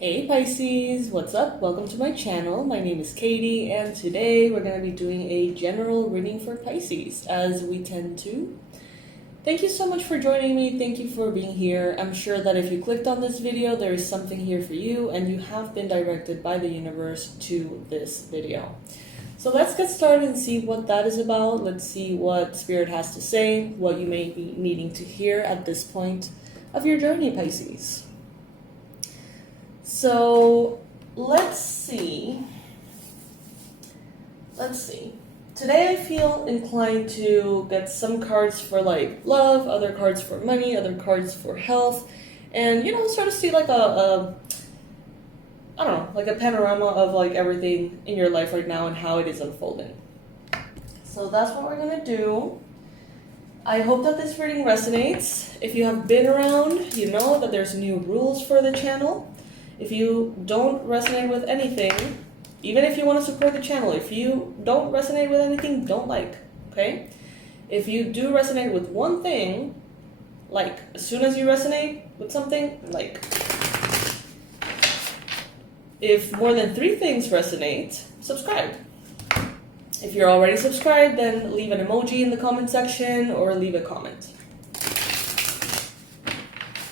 Hey Pisces, what's up? Welcome to my channel. My name is Katie, and today we're going to be doing a general reading for Pisces, as we tend to. Thank you so much for joining me. Thank you for being here. I'm sure that if you clicked on this video, there is something here for you, and you have been directed by the universe to this video. So let's get started and see what that is about. Let's see what Spirit has to say, what you may be needing to hear at this point of your journey, Pisces. So let's see. Today I feel inclined to get some cards for like love, other cards for money, other cards for health, and sort of see like a panorama of like everything in your life right now and how it is unfolding. So that's what we're gonna do. I hope that this reading resonates. If you have been around, you know that there's new rules for the channel. If you don't resonate with anything, even if you want to support the channel, if you don't resonate with anything, don't like, okay? If you do resonate with one thing, like. As soon as you resonate with something, like. If more than 3 things resonate, subscribe. If you're already subscribed, then leave an emoji in the comment section or leave a comment.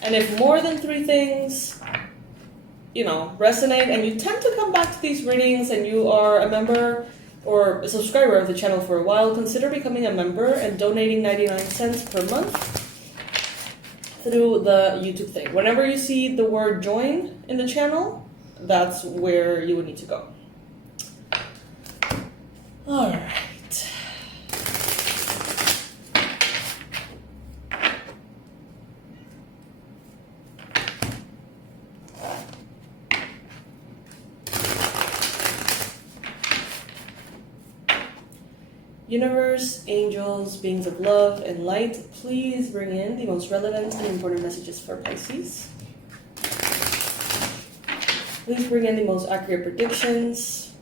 And if more than 3 things resonate, and you tend to come back to these readings and you are a member or a subscriber of the channel for a while, consider becoming a member and donating 99 cents per month through the YouTube thing. Whenever you see the word join in the channel, that's where you would need to go. All right. Universe, angels, beings of love and light, please bring in the most relevant and important messages for Pisces. Please bring in the most accurate predictions,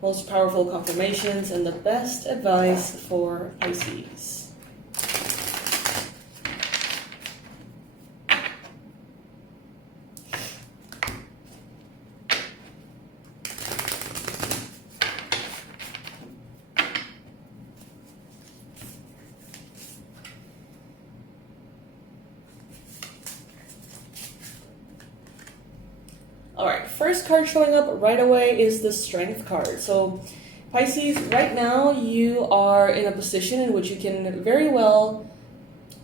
most powerful confirmations, and the best advice for Pisces. Alright, first card showing up right away is the Strength card. So, Pisces, right now you are in a position in which you can very well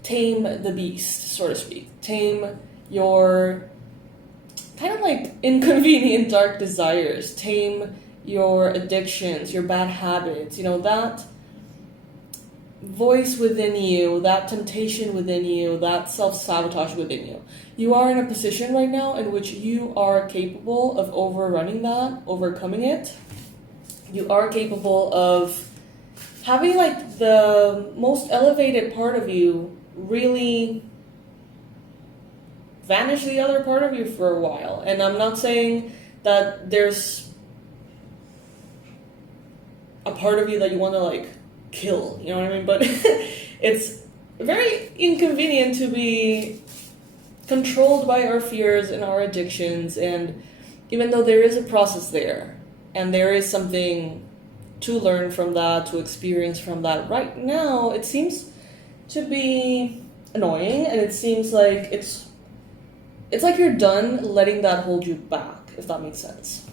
tame the beast, so to speak. Tame your kind of like inconvenient dark desires. Tame your addictions, your bad habits. That voice within you, that temptation within you, that self-sabotage within you. You are in a position right now in which you are capable of overrunning that, overcoming it. You are capable of having like the most elevated part of you really vanish the other part of you for a while. And I'm not saying that there's a part of you that you want to like kill, you know what I mean? But it's very inconvenient to be controlled by our fears and our addictions, and even though there is a process there and there is something to learn from that, to experience from that, right now it seems to be annoying, and it seems like it's like you're done letting that hold you back, if that makes sense.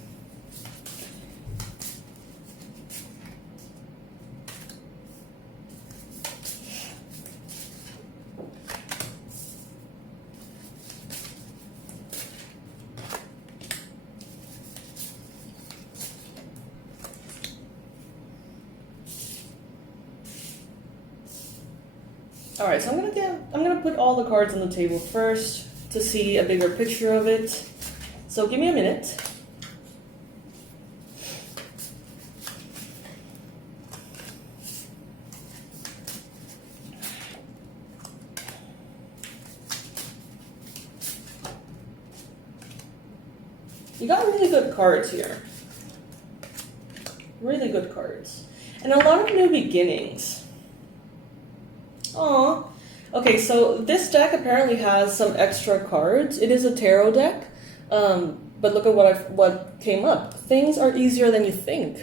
Alright, so I'm gonna put all the cards on the table first to see a bigger picture of it. So give me a minute. You got really good cards here. Really good cards. And a lot of new beginnings. Aw. Okay, so this deck apparently has some extra cards. It is a tarot deck. but look at what came up. Things are easier than you think.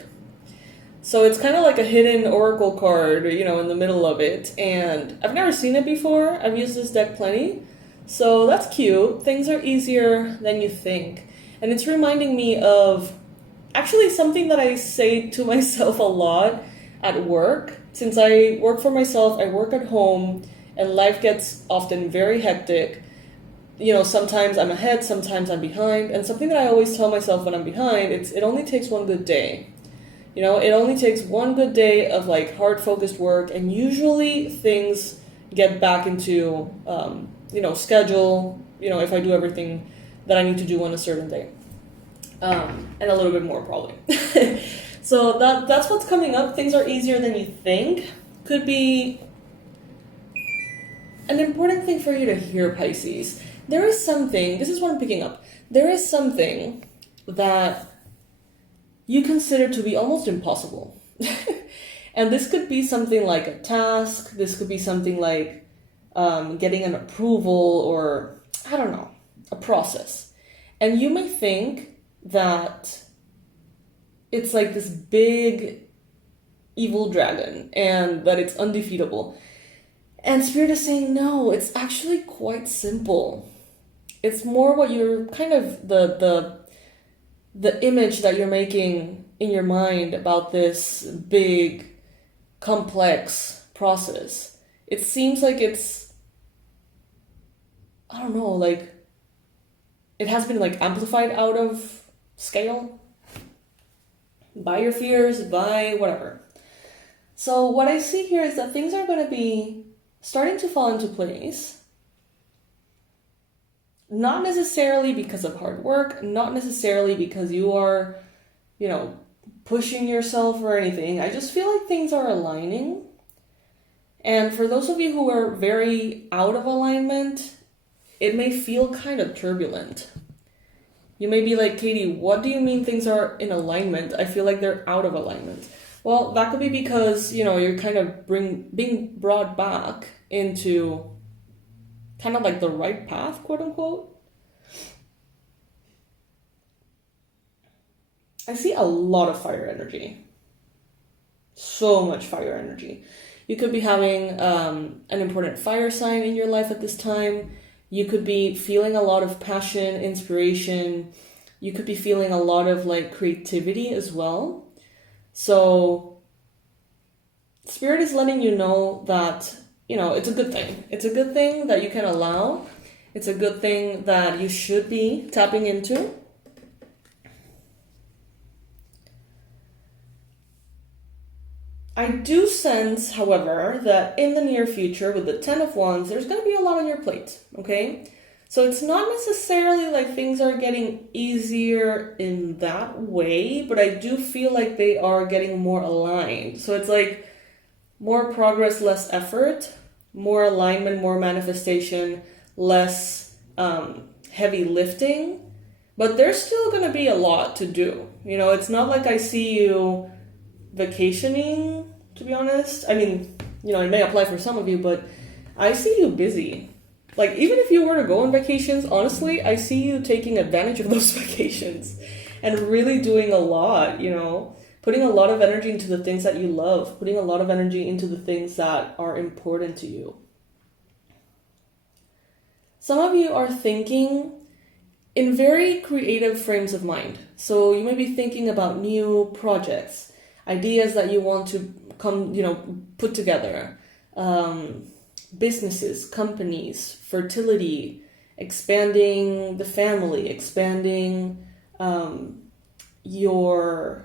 So it's kind of like a hidden oracle card, in the middle of it. And I've never seen it before. I've used this deck plenty. So that's cute. Things are easier than you think. And it's reminding me of actually something that I say to myself a lot at work. Since I work for myself, I work at home, and life gets often very hectic. Sometimes I'm ahead, sometimes I'm behind. And something that I always tell myself when I'm behind, it only takes one good day. It only takes one good day of like hard focused work, and usually things get back into, schedule, if I do everything that I need to do on a certain day. And a little bit more probably. So that's what's coming up. Things are easier than you think. Could be an important thing for you to hear, Pisces. There is something, this is what I'm picking up. There is something that you consider to be almost impossible. And this could be something like a task. This could be something like getting an approval, or, I don't know, a process. And you may think that it's like this big evil dragon and that it's undefeatable. And Spirit is saying, no, it's actually quite simple. It's more what you're kind of the image that you're making in your mind about this big, complex process. It seems like it's, I don't know, like it has been like amplified out of scale by your fears, by whatever. So what I see here is that things are going to be starting to fall into place. Not necessarily because of hard work, not necessarily because you are, pushing yourself or anything. I just feel like things are aligning. And for those of you who are very out of alignment, it may feel kind of turbulent. You may be like, Katie, what do you mean things are in alignment? I feel like they're out of alignment. Well, that could be because, you're kind of being brought back into kind of like the right path, quote unquote. I see a lot of fire energy. So much fire energy. You could be having an important fire sign in your life at this time. You could be feeling a lot of passion, inspiration. You could be feeling a lot of like creativity as well. So Spirit is letting you know that, it's a good thing. It's a good thing that you can allow. It's a good thing that you should be tapping into. I do sense, however, that in the near future with the 10 of Wands, there's going to be a lot on your plate, okay? So it's not necessarily like things are getting easier in that way, but I do feel like they are getting more aligned. So it's like more progress, less effort, more alignment, more manifestation, less heavy lifting. But there's still going to be a lot to do. It's not like I see you vacationing, to be honest. I mean, it may apply for some of you, but I see you busy. Like, even if you were to go on vacations, honestly, I see you taking advantage of those vacations and really doing a lot, putting a lot of energy into the things that you love, putting a lot of energy into the things that are important to you. Some of you are thinking in very creative frames of mind. So you may be thinking about new projects, ideas that you want to put together, businesses, companies, fertility, expanding the family, expanding your,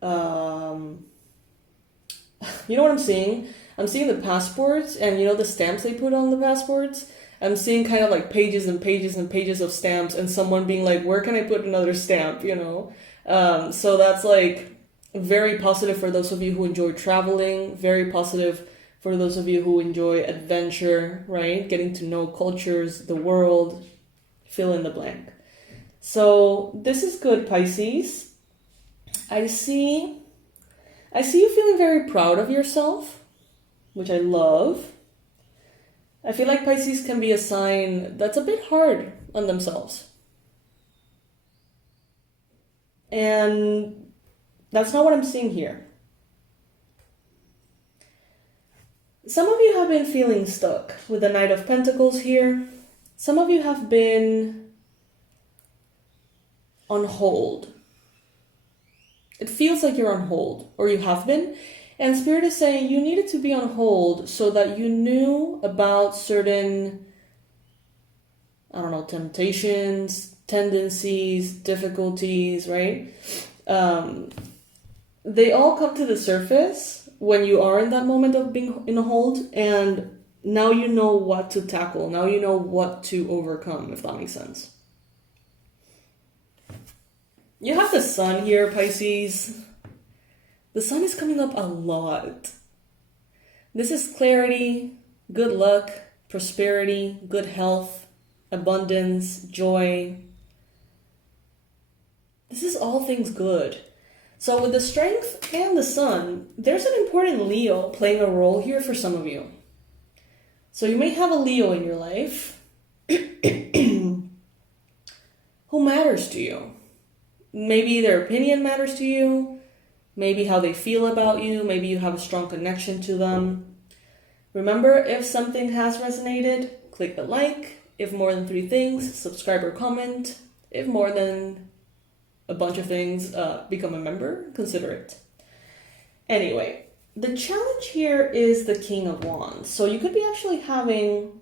you know what I'm seeing? I'm seeing the passports and the stamps they put on the passports. I'm seeing kind of like pages and pages and pages of stamps and someone being like, where can I put another stamp, So that's like very positive for those of you who enjoy traveling, very positive for those of you who enjoy adventure, right? Getting to know cultures, the world, fill in the blank. So this is good, Pisces. I see you feeling very proud of yourself, which I love. I feel like Pisces can be a sign that's a bit hard on themselves. And that's not what I'm seeing here. Some of you have been feeling stuck with the Knight of Pentacles here. Some of you have been on hold. It feels like you're on hold, or you have been. And Spirit is saying you needed to be on hold so that you knew about certain, I don't know, temptations, tendencies, difficulties, right? They all come to the surface when you are in that moment of being in a hold, and now you know what to tackle. Now you know what to overcome, if that makes sense. You have the Sun here, Pisces. The Sun is coming up a lot. This is clarity, good luck, prosperity, good health, abundance, joy. This is all things good. So with the Strength and the Sun, there's an important Leo playing a role here for some of you. So you may have a Leo in your life who matters to you. Maybe their opinion matters to you. Maybe how they feel about you. Maybe you have a strong connection to them. Remember, if something has resonated, click the like. If more than 3 things, subscribe or comment. If more than a bunch of things, become a member, consider it. Anyway, the challenge here is the King of Wands. So you could be actually having,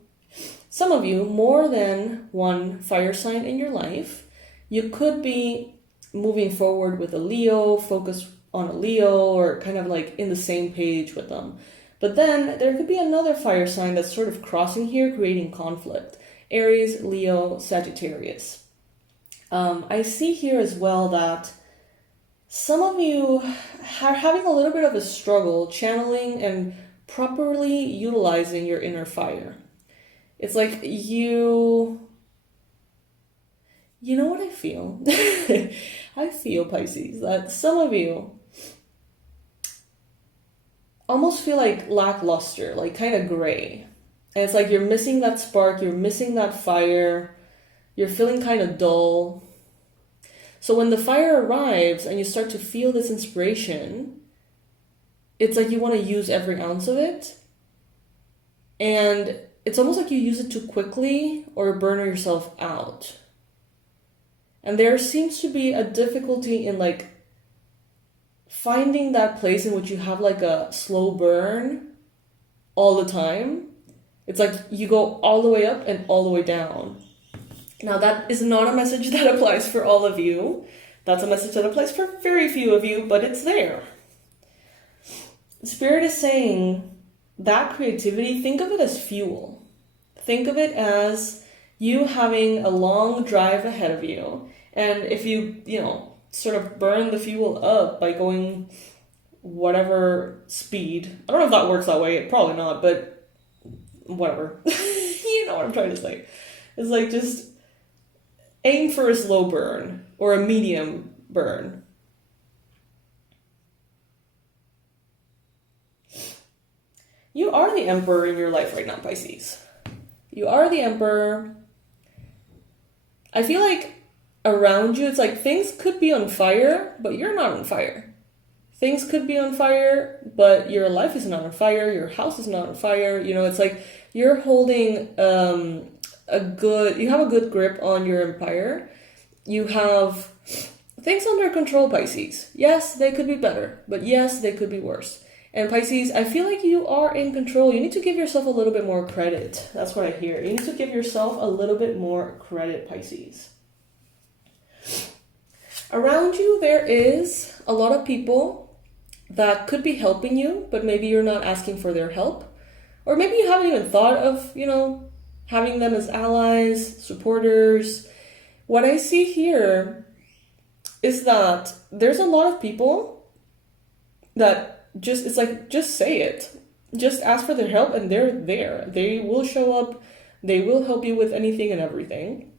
some of you, more than one fire sign in your life. You could be moving forward with a Leo, focus on a Leo, or kind of like in the same page with them. But then there could be another fire sign that's sort of crossing here, creating conflict. Aries, Leo, Sagittarius. I see here as well that some of you are having a little bit of a struggle channeling and properly utilizing your inner fire. It's like you know what I feel? I feel, Pisces, that some of you almost feel like lackluster, like kind of gray. And it's like you're missing that spark, you're missing that fire, you're feeling kind of dull. So when the fire arrives and you start to feel this inspiration, it's like you want to use every ounce of it. And it's almost like you use it too quickly or burn yourself out. And there seems to be a difficulty in like finding that place in which you have like a slow burn all the time. It's like you go all the way up and all the way down. Now that is not a message that applies for all of you. That's a message that applies for very few of you, but it's there. Spirit is saying that creativity, think of it as fuel. Think of it as you having a long drive ahead of you. And if you sort of burn the fuel up by going whatever speed. I don't know if that works that way. Probably not, but whatever. You know what I'm trying to say. It's like just aim for a slow burn or a medium burn. You are the Emperor in your life right now, Pisces. You are the Emperor. I feel like around you, it's like things could be on fire, but you're not on fire. Things could be on fire, but your life is not on fire. Your house is not on fire. You know, it's like you're holding you have a good grip on your empire. You have things under control, Pisces. Yes, they could be better, but yes, they could be worse. And Pisces, I feel like you are in control. You need to give yourself a little bit more credit. That's what I hear. You need to give yourself a little bit more credit, Pisces. Around you, there is a lot of people that could be helping you, but maybe you're not asking for their help. Or maybe you haven't even thought of, having them as allies, supporters. What I see here is that there's a lot of people that just say it. Just ask for their help and they're there. They will show up. They will help you with anything and everything.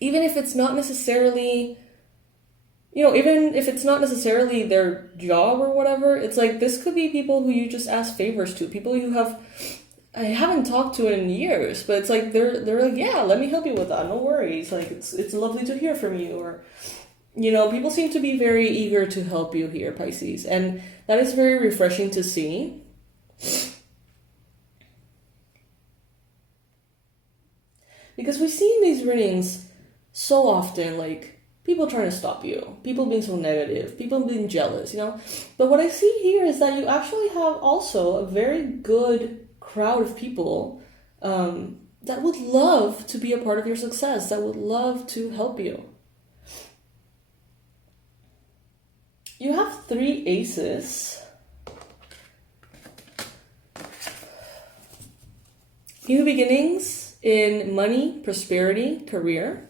Even if it's not necessarily, their job or whatever, it's like this could be people who you just ask favors to, people who have I haven't talked to in years, but it's like they're like, yeah, let me help you with that. No worries. Like it's lovely to hear from you. Or, you know, people seem to be very eager to help you here, Pisces, and that is very refreshing to see. Because we see in these readings so often, like, people trying to stop you, people being so negative, people being jealous, you know? But what I see here is that you actually have also a very good crowd of people that would love to be a part of your success, that would love to help you. You have 3 aces. New beginnings in money, prosperity, career.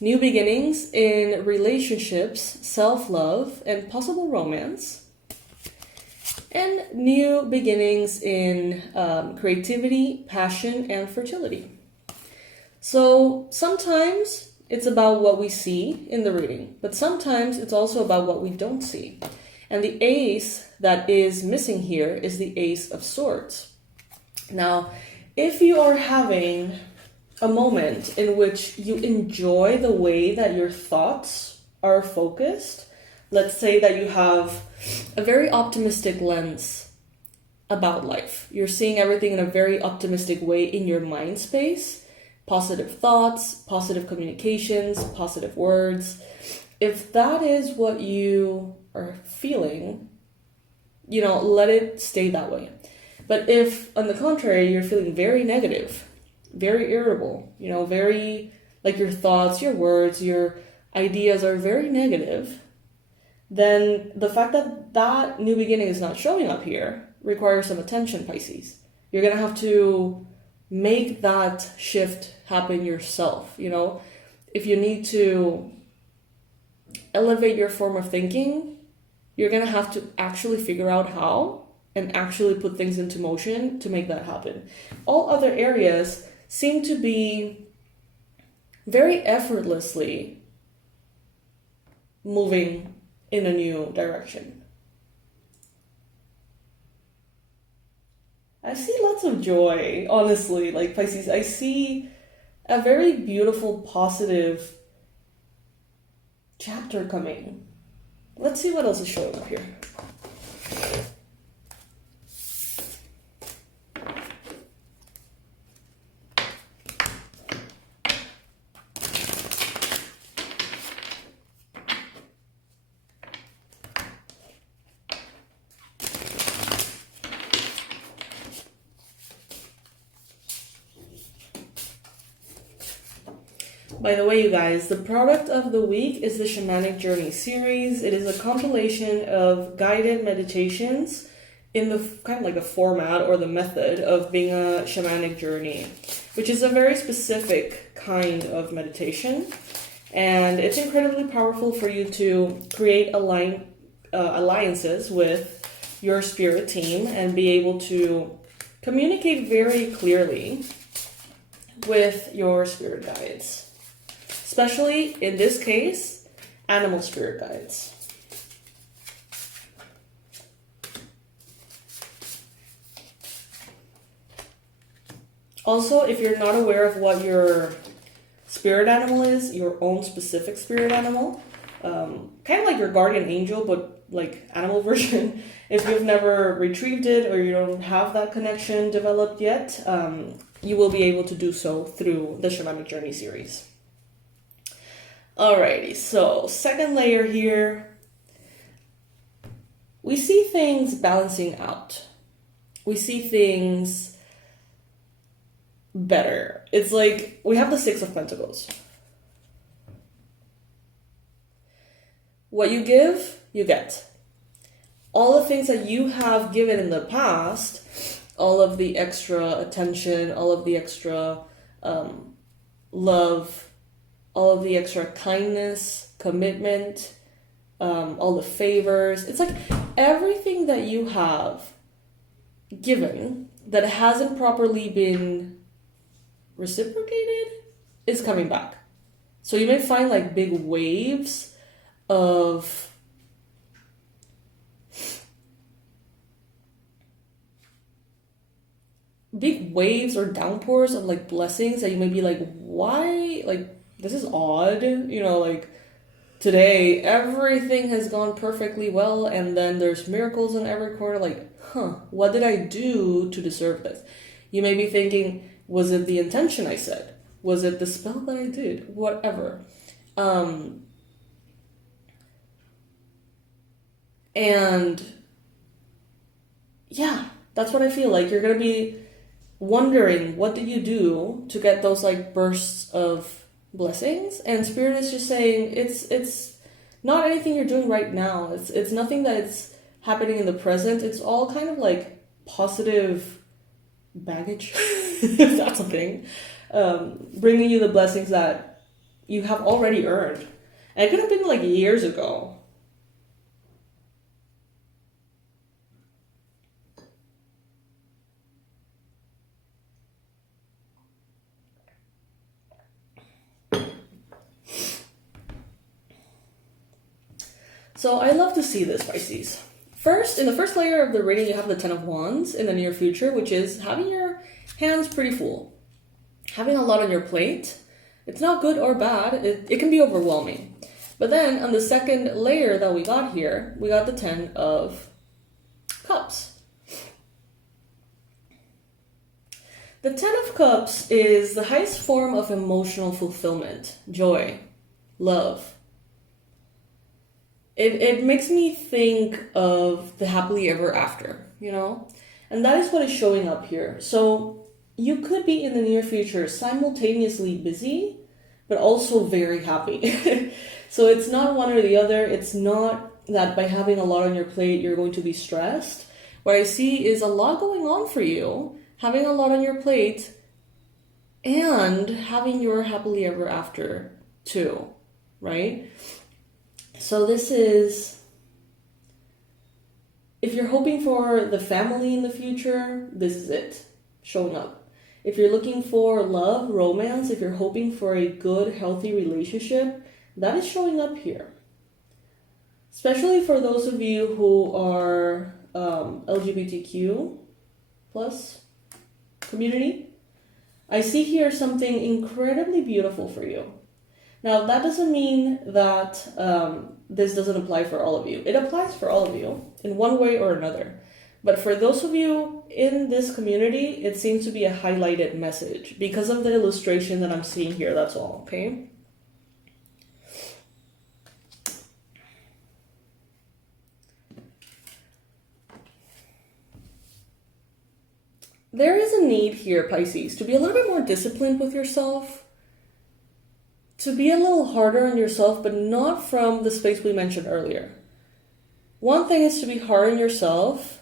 New beginnings in relationships, self-love, and possible romance. And new beginnings in creativity, passion, and fertility. So sometimes it's about what we see in the reading, but sometimes it's also about what we don't see. And the ace that is missing here is the Ace of Swords. Now, if you are having a moment in which you enjoy the way that your thoughts are focused, let's say that you have a very optimistic lens about life. You're seeing everything in a very optimistic way in your mind space. Positive thoughts, positive communications, positive words. If that is what you are feeling, you know, let it stay that way. But if, on the contrary, you're feeling very negative, very irritable, you know, very, like your thoughts, your words, your ideas are very negative, then the fact that that new beginning is not showing up here requires some attention, Pisces. You're going to have to make that shift happen yourself, you know. If you need to elevate your form of thinking, you're going to have to actually figure out how and actually put things into motion to make that happen. All other areas seem to be very effortlessly moving in a new direction. I see lots of joy, honestly, like Pisces. I see a very beautiful, positive chapter coming. Let's see what else is showing up here. By the way, you guys, the product of the week is the Shamanic Journey series. It is a compilation of guided meditations in the kind of like a format or the method of being a shamanic journey, which is a very specific kind of meditation. And it's incredibly powerful for you to create alliances with your spirit team and be able to communicate very clearly with your spirit guides. Especially, in this case, animal spirit guides. Also, if you're not aware of what your spirit animal is, your own specific spirit animal, kind of like your guardian angel, but like animal version, if you've never retrieved it or you don't have that connection developed yet, you will be able to do so through the Shamanic Journey series. Alrighty, so second layer here, we see things balancing out. We see things better. It's like we have the Six of Pentacles. What you give, you get. All the things that you have given in the past, all of the extra attention, all of the extra love, all of the extra kindness, commitment, all the favors. It's like everything that you have given that hasn't properly been reciprocated is coming back. So you may find like big waves of big waves or downpours of like blessings that you may be like, why? Like, this is odd, you know, like today everything has gone perfectly well, and then there's miracles in every corner. Like, what did I do to deserve this? You may be thinking, was it the intention I said? Was it the spell that I did? Whatever. And yeah, that's what I feel like. You're gonna be wondering, what did you do to get those like bursts of blessings? And Spirit is just saying it's not anything you're doing right now. It's nothing that's happening in the present. It's all kind of like positive baggage, if that's a thing, bringing you the blessings that you have already earned. And it could have been like years ago. So I love to see this, Pisces. First, in the first layer of the reading, you have the Ten of Wands in the near future, which is having your hands pretty full. Having a lot on your plate. It's not good or bad. It can be overwhelming. But then, on the second layer that we got here, we got the Ten of Cups. The Ten of Cups is the highest form of emotional fulfillment, joy, love. It makes me think of the happily ever after, you know? And that is what is showing up here. So you could be in the near future simultaneously busy, but also very happy. So it's not one or the other. It's not that by having a lot on your plate, you're going to be stressed. What I see is a lot going on for you, having a lot on your plate, and having your happily ever after too, right? So this is, if you're hoping for the family in the future, this is it, showing up. If you're looking for love, romance, if you're hoping for a good, healthy relationship, that is showing up here. Especially for those of you who are LGBTQ plus community. I see here something incredibly beautiful for you. Now, that doesn't mean that this doesn't apply for all of you. It applies for all of you in one way or another. But for those of you in this community, it seems to be a highlighted message because of the illustration that I'm seeing here, that's all, okay? There is a need here, Pisces, to be a little bit more disciplined with yourself. To be a little harder on yourself, but not from the space we mentioned earlier. One thing is to be hard on yourself.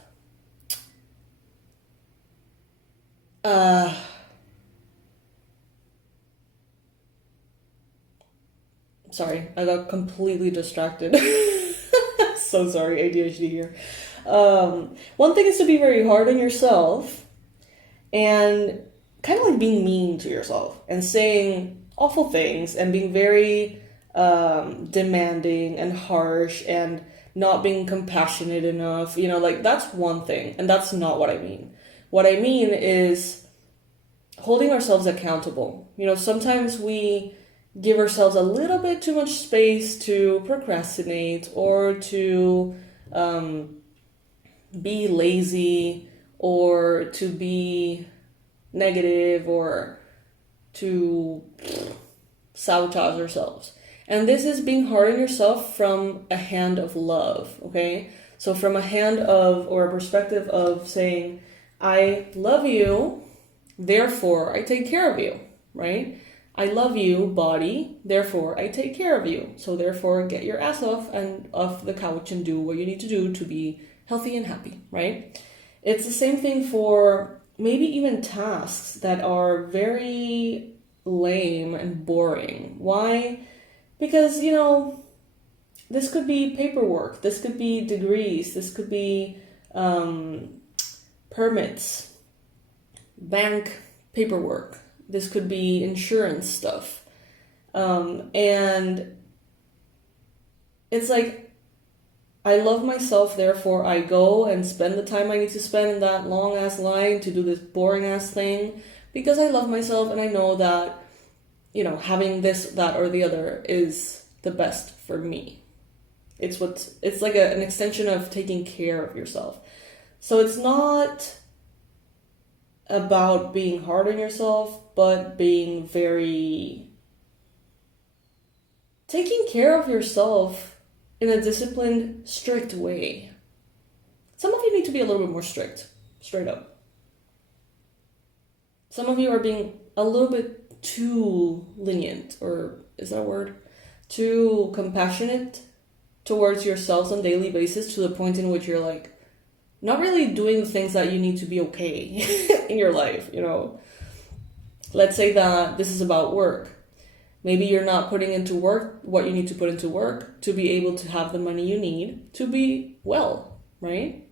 Sorry, I got completely distracted. So sorry, ADHD here. One thing is to be very hard on yourself and kind of like being mean to yourself and saying awful things and being very demanding and harsh and not being compassionate enough. You know, like that's one thing, and that's not what I mean. What I mean is holding ourselves accountable. You know, sometimes we give ourselves a little bit too much space to procrastinate or to be lazy or to be negative or to sabotage ourselves. And this is being hard on yourself from a hand of love, okay? So from a hand of, or a perspective of saying, I love you, therefore I take care of you, right? I love you, body, therefore I take care of you. So therefore get your ass off the couch and do what you need to do to be healthy and happy, right? It's the same thing for maybe even tasks that are very lame and boring. Why? Because, you know, this could be paperwork, this could be degrees, this could be permits, bank paperwork, this could be insurance stuff. And it's like, I love myself, therefore I go and spend the time I need to spend in that long ass line to do this boring ass thing because I love myself and I know that, you know, having this, that, or the other is the best for me. It's like an extension of taking care of yourself. So it's not about being hard on yourself, but being taking care of yourself in a disciplined, strict way. Some of you need to be a little bit more strict, straight up. Some of you are being a little bit too lenient, or is that a word? Too compassionate towards yourselves on a daily basis to the point in which you're like, not really doing the things that you need to be okay in your life, you know? Let's say that this is about work. Maybe you're not putting into work what you need to put into work to be able to have the money you need to be well, right?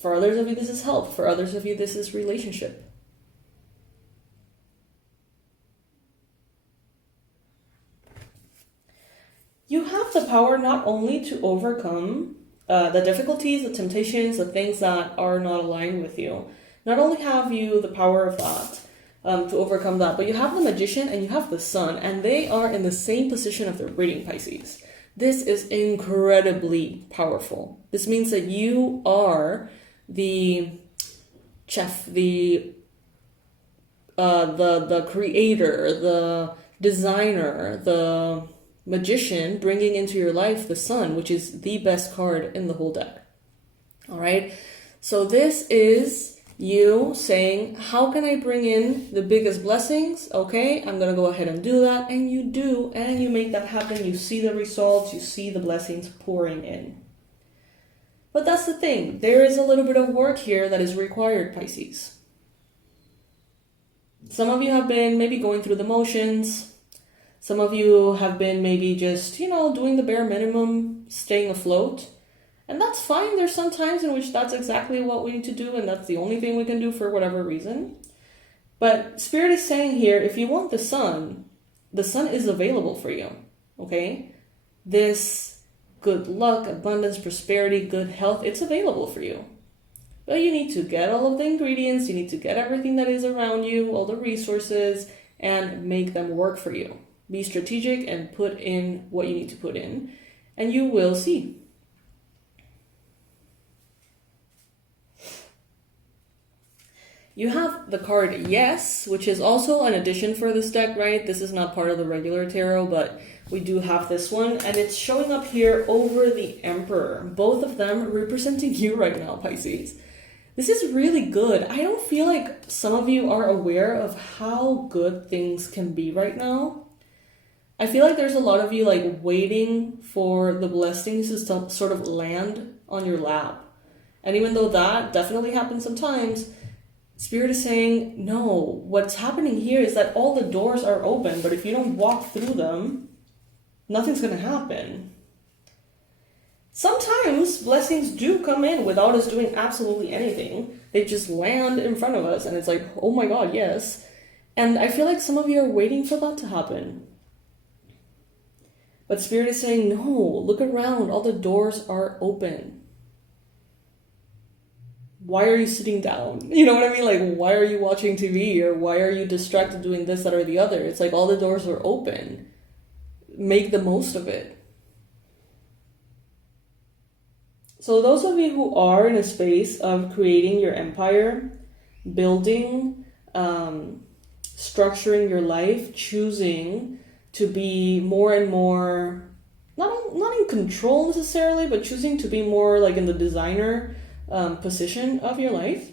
For others of you, this is health. For others of you, this is relationship. You have the power not only to overcome the difficulties, the temptations, the things that are not aligned with you. Not only have you the power of that, to overcome that, but you have the Magician and you have the Sun, and they are in the same position of the reading, Pisces. This is incredibly powerful. This means that you are the chef, the creator, the designer, the Magician, bringing into your life the Sun, which is the best card in the whole deck. All right. So this is you saying, how can I bring in the biggest blessings? Okay, I'm going to go ahead and do that. And you do, and you make that happen. You see the results, you see the blessings pouring in. But that's the thing. There is a little bit of work here that is required, Pisces. Some of you have been maybe going through the motions. Some of you have been maybe just, doing the bare minimum, staying afloat. And that's fine. There's some times in which that's exactly what we need to do, and that's the only thing we can do for whatever reason. But Spirit is saying here, if you want the Sun is available for you, okay? This good luck, abundance, prosperity, good health, it's available for you. But you need to get all of the ingredients, you need to get everything that is around you, all the resources, and make them work for you. Be strategic and put in what you need to put in, and you will see. You have the card Yes, which is also an addition for this deck, right? This is not part of the regular tarot, but we do have this one. And it's showing up here over the Emperor. Both of them representing you right now, Pisces. This is really good. I don't feel like some of you are aware of how good things can be right now. I feel like there's a lot of you like waiting for the blessings to sort of land on your lap. And even though that definitely happens sometimes, Spirit is saying, no, what's happening here is that all the doors are open, but if you don't walk through them, nothing's going to happen. Sometimes blessings do come in without us doing absolutely anything. They just land in front of us, and it's like, oh my God, yes. And I feel like some of you are waiting for that to happen. But Spirit is saying, no, look around, all the doors are open. Why are you sitting down? You know what I mean? Like, why are you watching TV? Or why are you distracted doing this, that, or the other? It's like all the doors are open. Make the most of it. So those of you who are in a space of creating your empire, building, structuring your life, choosing to be more and more, not in control necessarily, but choosing to be more like in the designer position of your life,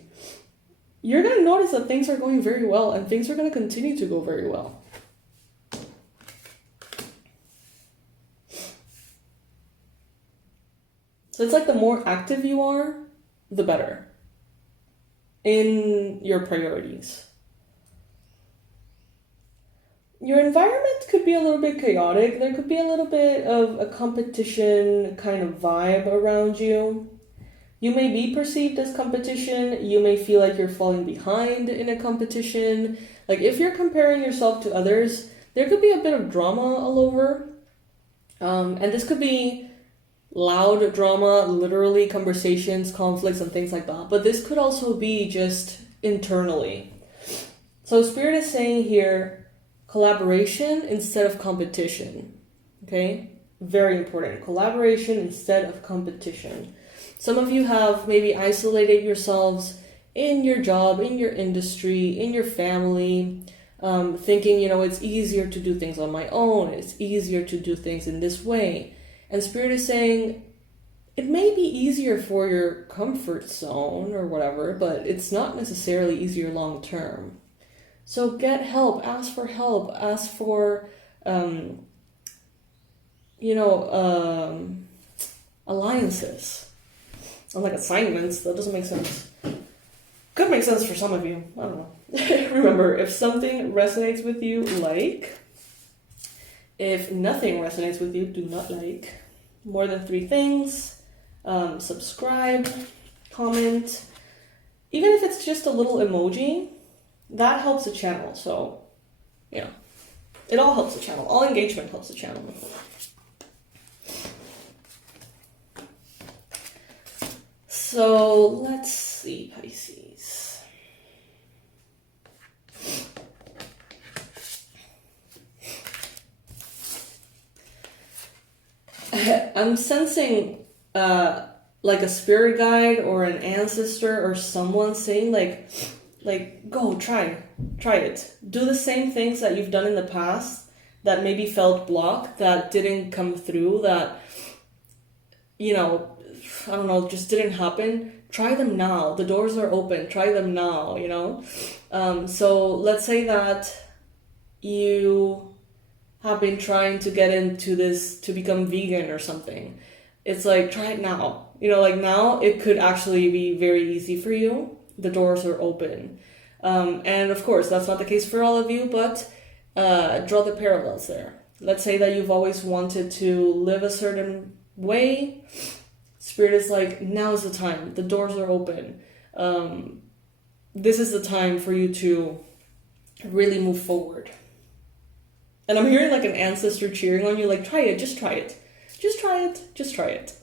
you're going to notice that things are going very well, and things are going to continue to go very well. So it's like the more active you are, the better in your priorities. Your environment could be a little bit chaotic. There could be a little bit of a competition kind of vibe around you. You may be perceived as competition. You may feel like you're falling behind in a competition. Like if you're comparing yourself to others, there could be a bit of drama all over. And this could be loud drama, literally conversations, conflicts, and things like that. But this could also be just internally. So Spirit is saying here, collaboration instead of competition. Okay? Very important. Collaboration instead of competition. Some of you have maybe isolated yourselves in your job, in your industry, in your family, thinking, it's easier to do things on my own. It's easier to do things in this way. And Spirit is saying, it may be easier for your comfort zone or whatever, but it's not necessarily easier long term. So get help, ask for alliances. Not like assignments, that doesn't make sense. Could make sense for some of you, I don't know. Remember, if something resonates with you, like. If nothing resonates with you, do not like. More than 3 things. Subscribe, comment. Even if it's just a little emoji, that helps the channel. So, it all helps the channel. All engagement helps the channel. So, let's see, Pisces. I'm sensing like a spirit guide or an ancestor or someone saying like go try it. Do the same things that you've done in the past that maybe felt blocked, that didn't come through, that I don't know, just didn't happen. Try them now. The doors are open. Try them now, So let's say that you have been trying to get into this to become vegan or something. It's like, try it now. Now it could actually be very easy for you. The doors are open. And of course, that's not the case for all of you, but draw the parallels there. Let's say that you've always wanted to live a certain way. Spirit is like, now is the time. The doors are open. This is the time for you to really move forward. And I'm hearing like an ancestor cheering on you, like, try it, just try it. Just try it, just try it.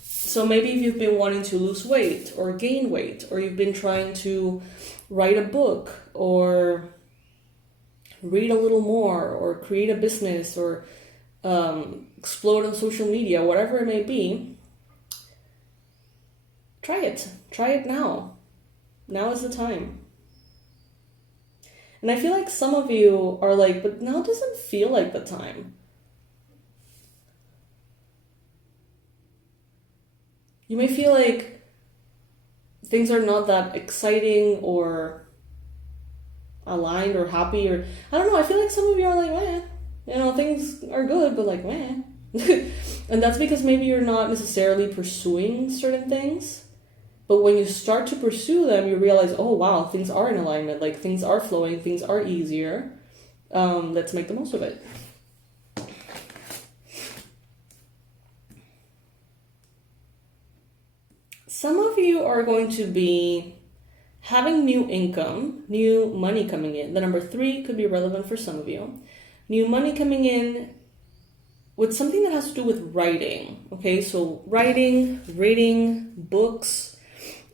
So maybe if you've been wanting to lose weight or gain weight, or you've been trying to write a book or read a little more or create a business or explode on social media, whatever it may be, try it. Try it now. Now is the time. And I feel like some of you are like, but now doesn't feel like the time. You may feel like things are not that exciting or aligned or happy, or I don't know, I feel like some of you are like, meh. Things are good, but like, meh. And that's because maybe you're not necessarily pursuing certain things. But when you start to pursue them, you realize, oh wow, things are in alignment, like things are flowing, things are easier. Let's make the most of it. Some of you are going to be having new income, new money coming in. The number 3 could be relevant for some of you. New money coming in with something that has to do with writing. Okay, so writing, reading, books,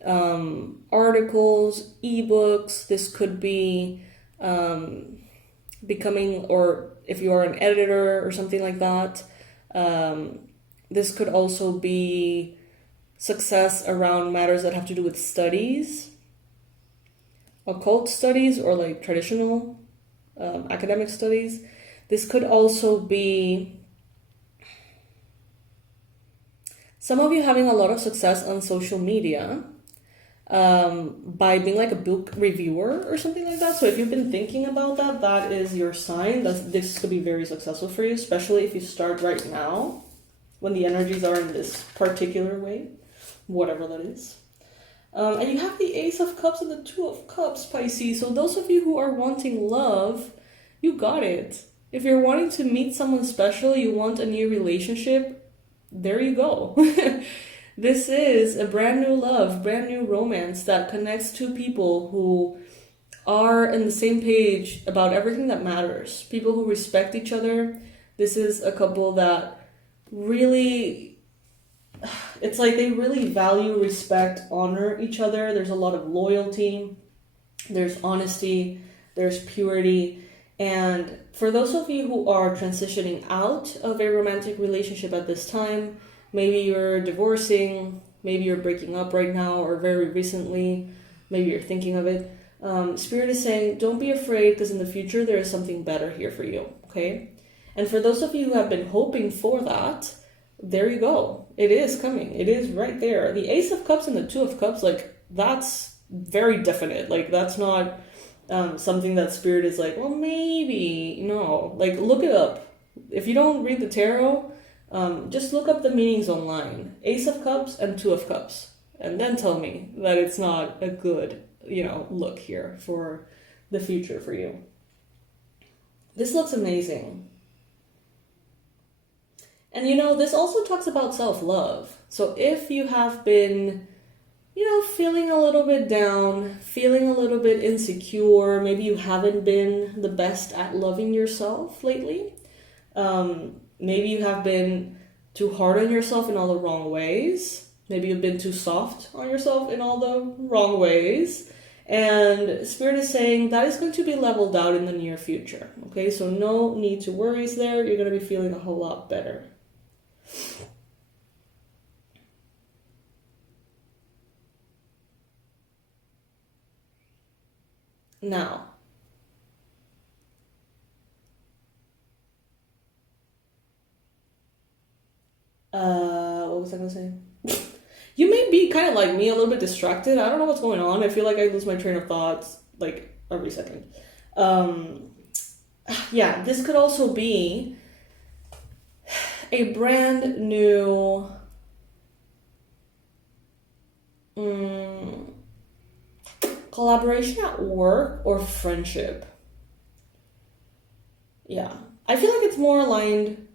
articles, ebooks. This could be becoming, or if you are an editor or something like that, this could also be success around matters that have to do with studies, occult studies, or like traditional academic studies. This could also be some of you having a lot of success on social media by being like a book reviewer or something like that. So if you've been thinking about that, that is your sign that this could be very successful for you, especially if you start right now when the energies are in this particular way, whatever that is. And you have the Ace of Cups and the Two of Cups, Pisces. So those of you who are wanting love, you got it. If you're wanting to meet someone special, you want a new relationship, there you go. This is a brand new love, brand new romance that connects two people who are in the same page about everything that matters. People who respect each other. This is a couple that really, it's like they really value, respect, honor each other. There's a lot of loyalty. There's honesty. There's purity. And for those of you who are transitioning out of a romantic relationship at this time, maybe you're divorcing, maybe you're breaking up right now or very recently, maybe you're thinking of it. Spirit is saying, don't be afraid, because in the future there is something better here for you, okay? And for those of you who have been hoping for that, there you go. It is coming. It is right there. The Ace of Cups and the Two of Cups, like, that's very definite. Like, that's not something that Spirit is like, well, maybe. No. Like, look it up. If you don't read the tarot, just look up the meanings online. Ace of Cups and Two of Cups. And then tell me that it's not a good, look here for the future for you. This looks amazing. And this also talks about self-love. So if you have been, feeling a little bit down, feeling a little bit insecure, maybe you haven't been the best at loving yourself lately. Maybe you have been too hard on yourself in all the wrong ways. Maybe you've been too soft on yourself in all the wrong ways. And Spirit is saying that is going to be leveled out in the near future. Okay, so no need to worries there. You're going to be feeling a whole lot better. Now, what was I going to say? You may be kind of like me, a little bit distracted. I don't know what's going on. I feel like I lose my train of thoughts like every second. Yeah, this could also be a brand new collaboration at work or friendship. Yeah, I feel like it's more aligned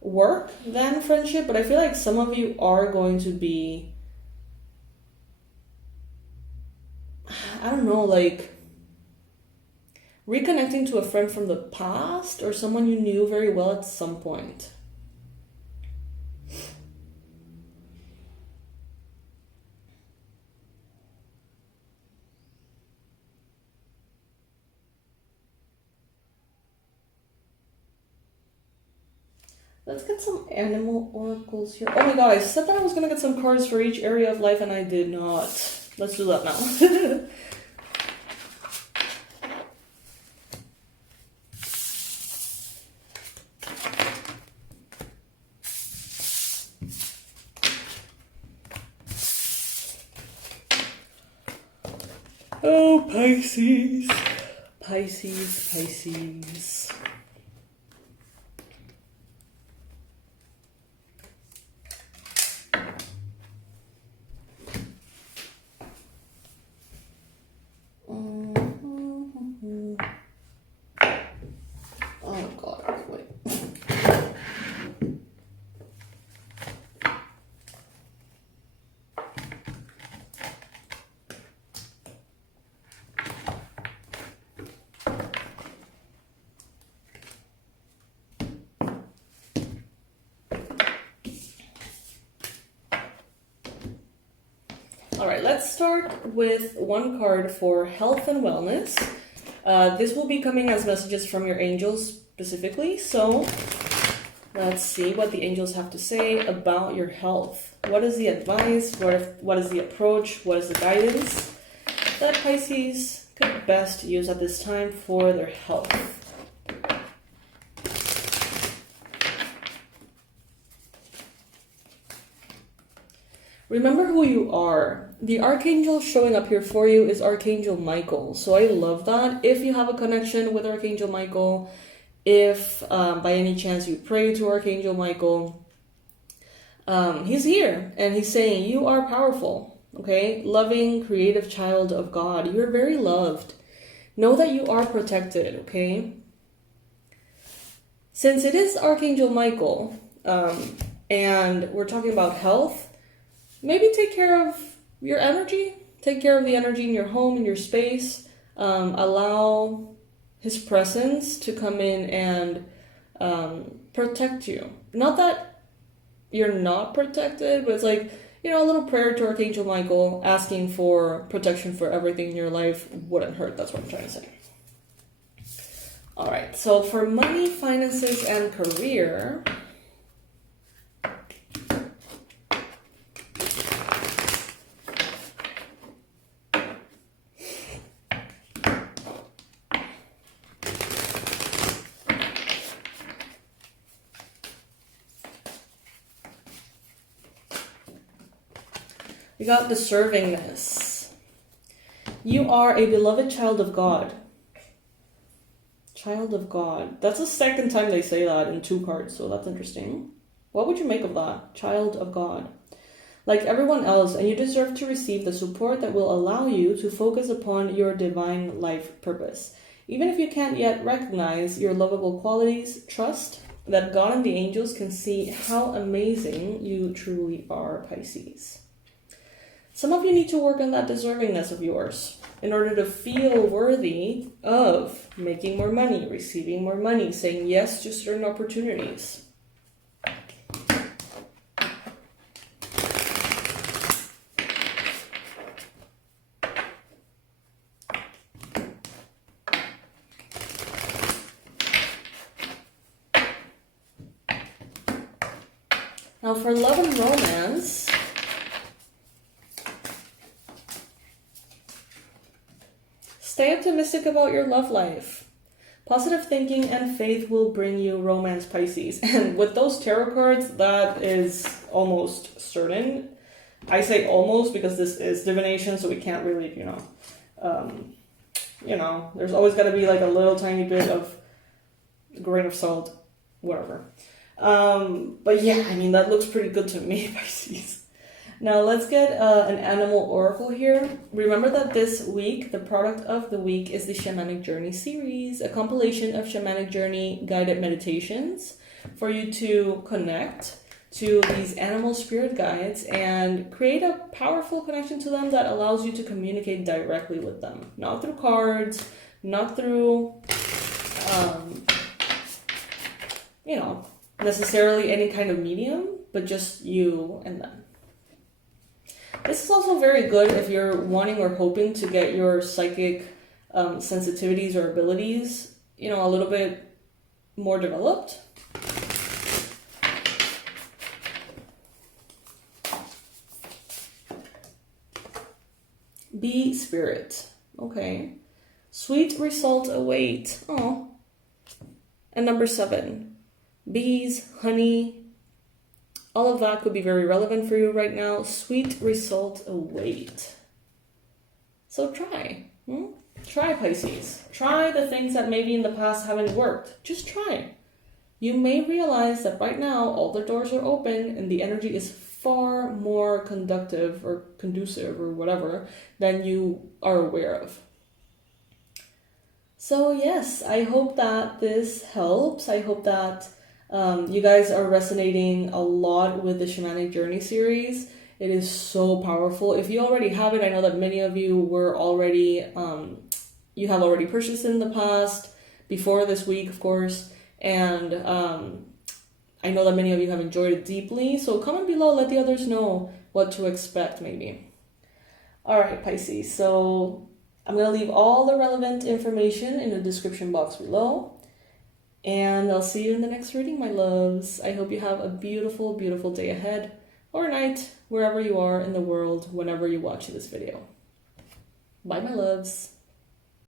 work than friendship, but I feel like some of you are going to be, I don't know, like reconnecting to a friend from the past or someone you knew very well at some point. Let's get some animal oracles here. Oh my god, I said that I was going to get some cards for each area of life and I did not. Let's do that now. Oh, Pisces. Pisces, Pisces. All right, let's start with one card for health and wellness. This will be coming as messages from your angels specifically. So let's see what the angels have to say about your health. What is the advice? What is the approach? What is the guidance that Pisces could best use at this time for their health? Remember who you are. The archangel showing up here for you is Archangel Michael. So I love that. If you have a connection with Archangel Michael, if by any chance you pray to Archangel Michael, he's here and he's saying you are powerful. Okay? Loving, creative child of God. You're very loved. Know that you are protected. Okay? Since it is Archangel Michael, and we're talking about health, maybe take care of your energy. Take care of the energy in your home, in your space. Allow his presence to come in and protect you. Not that you're not protected, but it's like, you know, a little prayer to Archangel Michael asking for protection for everything in your life wouldn't hurt. That's what I'm trying to say. All right, so for money, finances, and career, we got deservingness. You are a beloved child of God. Child of God. That's the second time they say that in 2 cards, so that's interesting. What would you make of that? Child of God. Like everyone else, and you deserve to receive the support that will allow you to focus upon your divine life purpose. Even if you can't yet recognize your lovable qualities, trust that God and the angels can see how amazing you truly are, Pisces. Some of you need to work on that deservingness of yours in order to feel worthy of making more money, receiving more money, saying yes to certain opportunities. Now for love and romance, stay optimistic about your love life. Positive thinking and faith will bring you romance, Pisces. And with those tarot cards, that is almost certain. I say almost because this is divination, so we can't really, there's always got to be like a little tiny bit of grain of salt, whatever. But yeah, I mean, that looks pretty good to me, Pisces. Now let's get an animal oracle here. Remember that this week, the product of the week is the Shamanic Journey series, a compilation of Shamanic Journey guided meditations for you to connect to these animal spirit guides and create a powerful connection to them that allows you to communicate directly with them. Not through cards, not through, necessarily any kind of medium, but just you and them. This is also very good if you're wanting or hoping to get your psychic sensitivities or abilities, a little bit more developed. Bee spirit. Okay. Sweet result await. Oh. And number 7. Bees, honey. All of that could be very relevant for you right now. Sweet result await. So try. Try, Pisces. Try the things that maybe in the past haven't worked. Just try. You may realize that right now all the doors are open and the energy is far more conducive or whatever than you are aware of. So yes, I hope that this helps. I hope that you guys are resonating a lot with the Shamanic Journey series. It is so powerful. If you already have it, I know that many of you were already, you have already purchased in the past, before this week, of course. And I know that many of you have enjoyed it deeply. So comment below, let the others know what to expect, maybe. All right, Pisces. So I'm going to leave all the relevant information in the description box below. And I'll see you in the next reading, my loves. I hope you have a beautiful, beautiful day ahead, or night, wherever you are in the world, whenever you watch this video. Bye, my loves.